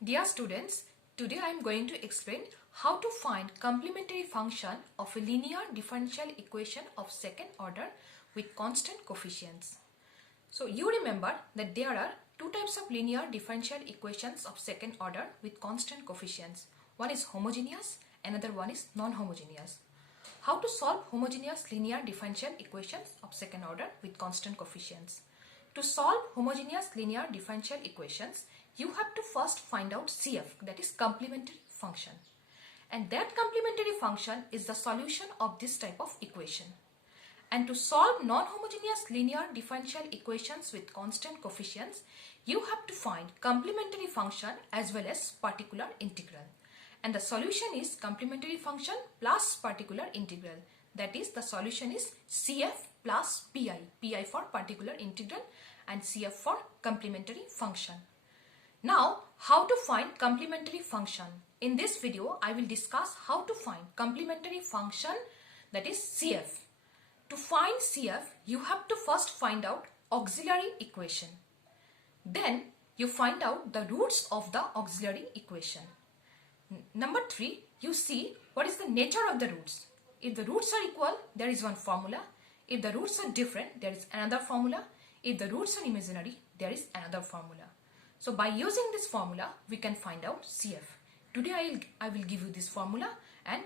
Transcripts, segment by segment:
Dear students, today I am going to explain how to find complementary function of a linear differential equation of second order with constant coefficients. So you remember that there are two types of linear differential equations of second order with constant coefficients. One is homogeneous, another one is non-homogeneous. How to solve homogeneous linear differential equations of second order with constant coefficients? To solve homogeneous linear differential equations, you have to first find out CF, that is complementary function. And that complementary function is the solution of this type of equation. And to solve non-homogeneous linear differential equations with constant coefficients, you have to find complementary function as well as particular integral. And the solution is complementary function plus particular integral. That is, the solution is CF plus PI. PI for particular integral and CF for complementary function. Now, how to find complementary function? In this video, I will discuss how to find complementary function, that is CF. To find CF, you have to first find out auxiliary equation. Then, you find out the roots of the auxiliary equation. Number 3, you see what is the nature of the roots. If the roots are equal, there is one formula. If the roots are different, there is another formula. If the roots are imaginary, there is another formula. So by using this formula, we can find out CF. Today I will give you this formula and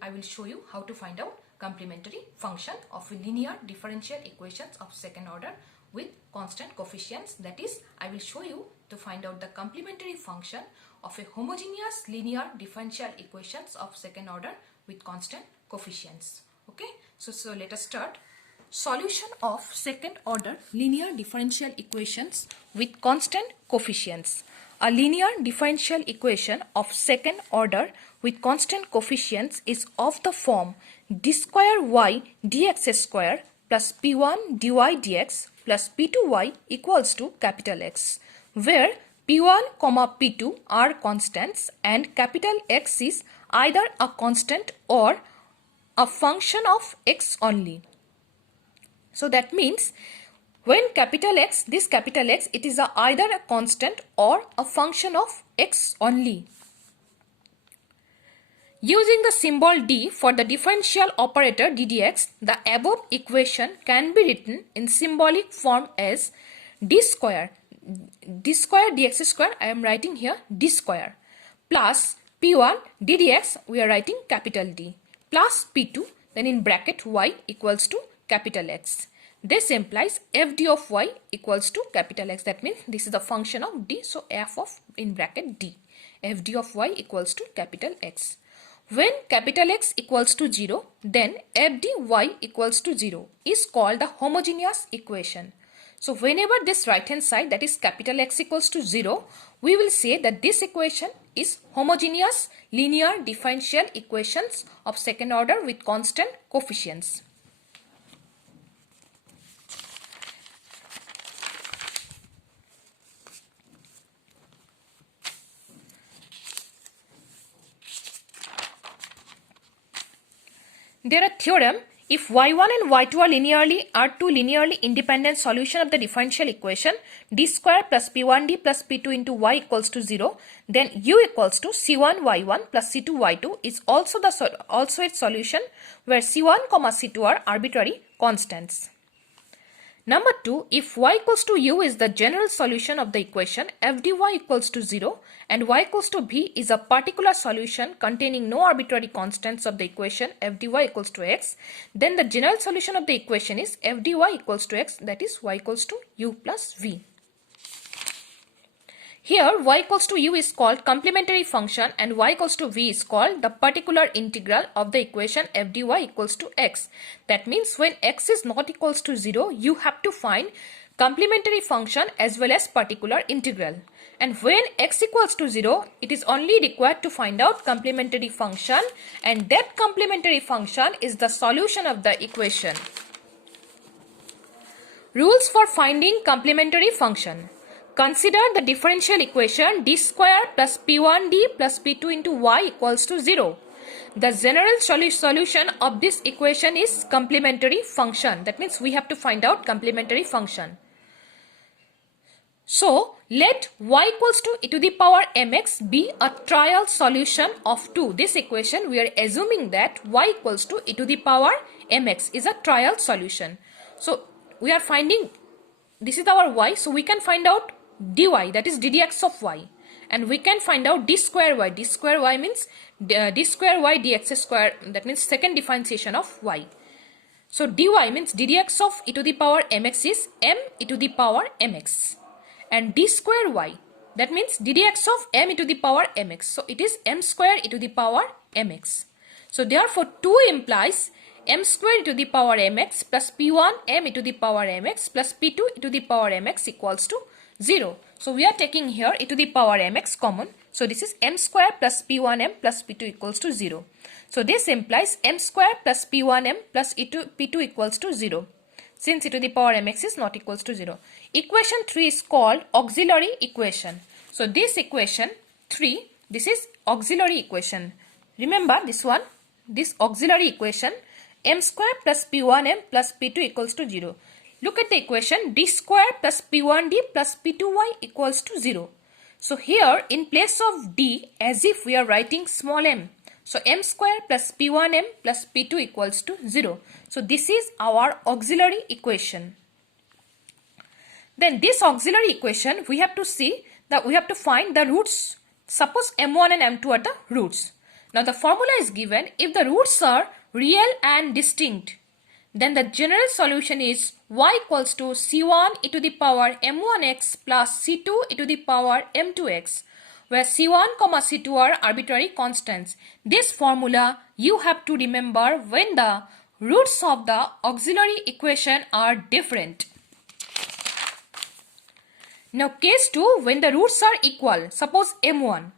I will show you how to find out complementary function of linear differential equations of second order with constant coefficients. That is, I will show you to find out the complementary function of a homogeneous linear differential equations of second order with constant coefficients. Okay, so let us start. Solution of second order linear differential equations with constant coefficients. A linear differential equation of second order with constant coefficients is of the form d square y dx square plus p1 dy dx plus p2y equals to capital X, where p1, p2 are constants and capital X is either a constant or a function of x only. So that means when capital X, this capital X, it is either a constant or a function of x only. Using the symbol d for the differential operator ddx, the above equation can be written in symbolic form as d square dx square, I am writing here d square, plus p1 ddx, we are writing capital D, plus p2, then in bracket y equals to capital X. This implies fd of y equals to capital X. That means this is the function of d, so f of in bracket d. fd of y equals to capital X. When capital X equals to 0, then fd y equals to 0 is called the homogeneous equation. So whenever this right hand side, that is capital X equals to 0, we will say that this equation is homogeneous linear differential equations of second order with constant coefficients. There are theorem, if y1 and y2 are two linearly independent solution of the differential equation d square plus p1d plus p2 into y equals to 0, then u equals to c1y1 plus c2y2 is also its solution, where c1, c2 are arbitrary constants. Number 2, if y equals to u is the general solution of the equation f dy equals to 0 and y equals to v is a particular solution containing no arbitrary constants of the equation f dy equals to x, then the general solution of the equation is f dy equals to x, that is y equals to u plus v. Here y equals to u is called complementary function and y equals to v is called the particular integral of the equation f dy equals to x. That means when x is not equals to 0, you have to find complementary function as well as particular integral. And when x equals to 0, it is only required to find out complementary function, and that complementary function is the solution of the equation. Rules for finding complementary function. Consider the differential equation d square plus p1d plus p2 into y equals to 0. The general solution of this equation is complementary function. That means we have to find out complementary function. So let y equals to e to the power mx be a trial solution of 2. This equation we are assuming that y equals to e to the power mx is a trial solution. So we are finding this is our y, so we can find out dy, that is ddx of y, and we can find out d square y. D square y means d square y dx square, that means second differentiation of y. So dy means ddx of e to the power mx is m e to the power mx, and d square y, that means ddx of m e to the power mx, so it is m square e to the power mx. So therefore 2 implies m square e to the power mx plus p1 m e to the power mx plus p2 e to the power mx equals to 0. So we are taking here e to the power mx common. So this is m square plus p1m plus p2 equals to 0. So this implies m square plus p1m plus p2 equals to 0. Since e to the power mx is not equals to 0. Equation 3 is called auxiliary equation. So this equation 3, this is auxiliary equation. Remember this one, this auxiliary equation, m square plus p1m plus p2 equals to 0. Look at the equation, d square plus p1d plus p2y equals to 0. So here in place of d, as if we are writing small m. So m square plus p1m plus p2 equals to 0. So this is our auxiliary equation. Then this auxiliary equation, we have to see that we have to find the roots. Suppose m1 and m2 are the roots. Now the formula is given, if the roots are real and distinct, then the general solution is y equals to c1 e to the power m1x plus c2 e to the power m2x, where c1, c2 are arbitrary constants. This formula you have to remember when the roots of the auxiliary equation are different. Now case 2, when the roots are equal, suppose m1,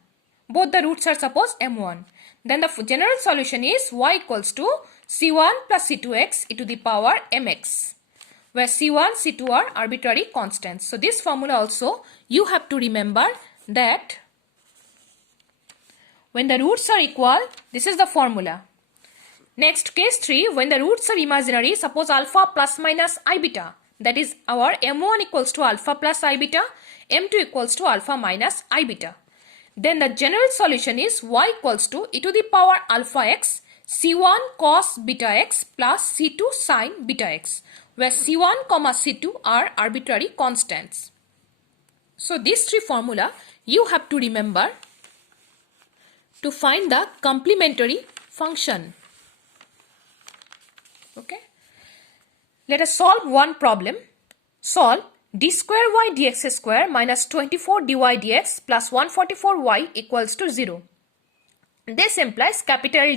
both the roots are suppose m1, then the general solution is y equals to c1 plus c2x e to the power mx, where c1, c2 are arbitrary constants. So this formula also you have to remember that when the roots are equal, this is the formula. Next case 3, when the roots are imaginary, suppose alpha plus minus I beta, that is our m1 equals to alpha plus I beta, m2 equals to alpha minus I beta. Then the general solution is y equals to e to the power alpha x c1 cos beta x plus c2 sin beta x, where c1, c2 are arbitrary constants. So these 3 formula you have to remember to find the complementary function. Okay. Let us solve one problem. Solve d square y dx square minus 24 dy dx plus 144y equals to 0. This implies capital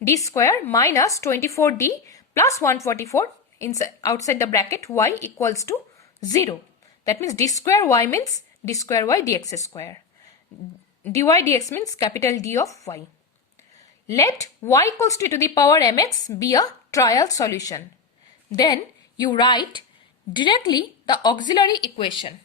D square minus 24d plus 144 inside, outside the bracket y equals to 0. That means d square y means d square y dx square. Dy dx means capital D of y. Let y equals to the power mx be a trial solution. Then you write directly the auxiliary equation.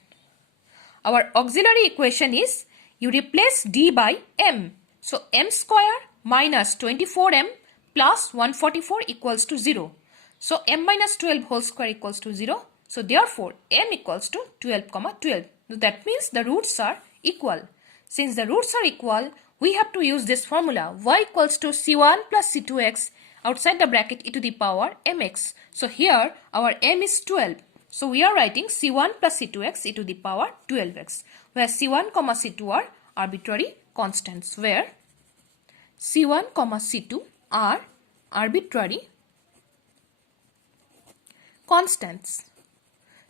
Our auxiliary equation is, you replace d by m. So m square minus 24m plus 144 equals to 0. So m minus 12 whole square equals to 0. So therefore m equals to 12, 12. That means the roots are equal. Since the roots are equal, we have to use this formula, y equals to c1 plus c2x outside the bracket e to the power mx. So here our m is 12. So we are writing c1 plus c2x e to the power 12x, where c1, c2 are arbitrary constants, where c1, c2 are arbitrary constants.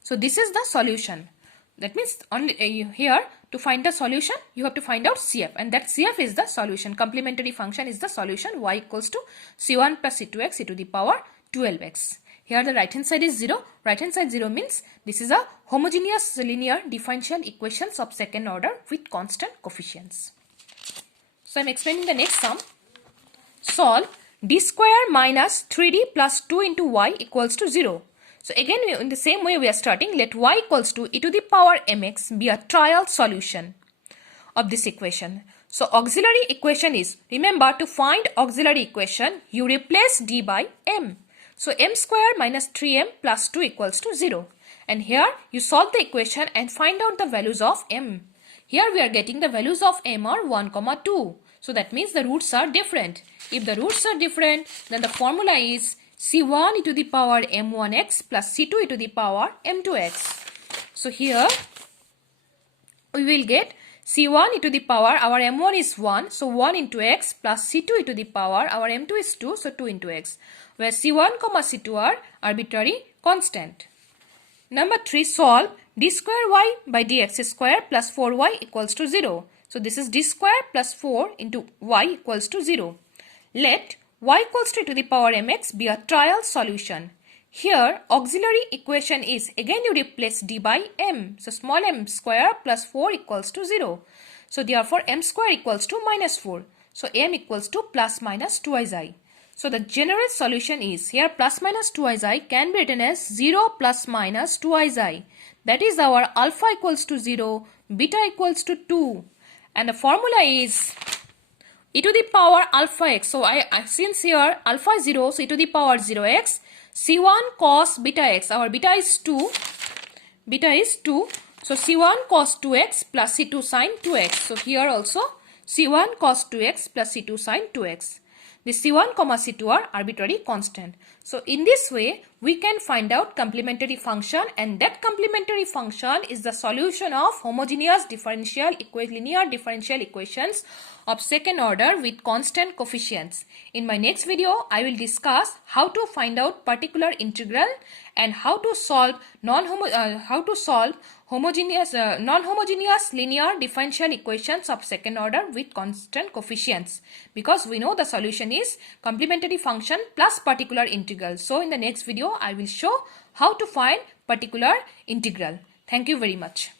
So this is the solution. That means only here to find the solution you have to find out CF, and that CF is the solution. Complementary function is the solution, y equals to c1 plus c2x e to the power 12x. Here the right hand side is 0. Right hand side 0 means this is a homogeneous linear differential equations of second order with constant coefficients. So I am explaining the next sum. Solve d square minus 3d plus 2 into y equals to 0. So again in the same way we are starting. Let y equals to e to the power mx be a trial solution of this equation. So auxiliary equation is, remember to find auxiliary equation you replace d by m. So m square minus 3m plus 2 equals to 0. And here you solve the equation and find out the values of m. Here we are getting the values of m are 1, 2. So that means the roots are different. If the roots are different, then the formula is c1 e to the power m1x plus c2 e to the power m2x. So here we will get c1 e to the power, our m1 is 1, so 1 into x plus c2 e to the power, our m2 is 2, so 2 into x, where c1, c2 are arbitrary constant. Number 3, solve d square y by dx square plus 4y equals to 0. So this is d square plus 4 into y equals to 0. Let y equals to the power mx be a trial solution. Here auxiliary equation is, again you replace d by m. So small m square plus 4 equals to 0. So therefore m square equals to minus 4. So m equals to plus minus 2i. So the general solution is, here plus minus 2i can be written as 0 plus minus 2i. That is our alpha equals to 0, beta equals to 2. And the formula is e to the power alpha x. So since here alpha is 0, so e to the power 0x, c1 cos beta x. Our beta is 2. Beta is 2. So c1 cos 2x plus c2 sin 2x. So here also c1 cos 2x plus c2 sin 2x. The c1, c2 are arbitrary constant. So in this way, we can find out complementary function, and that complementary function is the solution of homogeneous linear differential equations of second order with constant coefficients. In my next video, I will discuss how to find out particular integral and how to solve non-homogeneous linear differential equations of second order with constant coefficients, because we know the solution is complementary function plus particular integral. So in the next video I will show how to find particular integral. Thank you very much.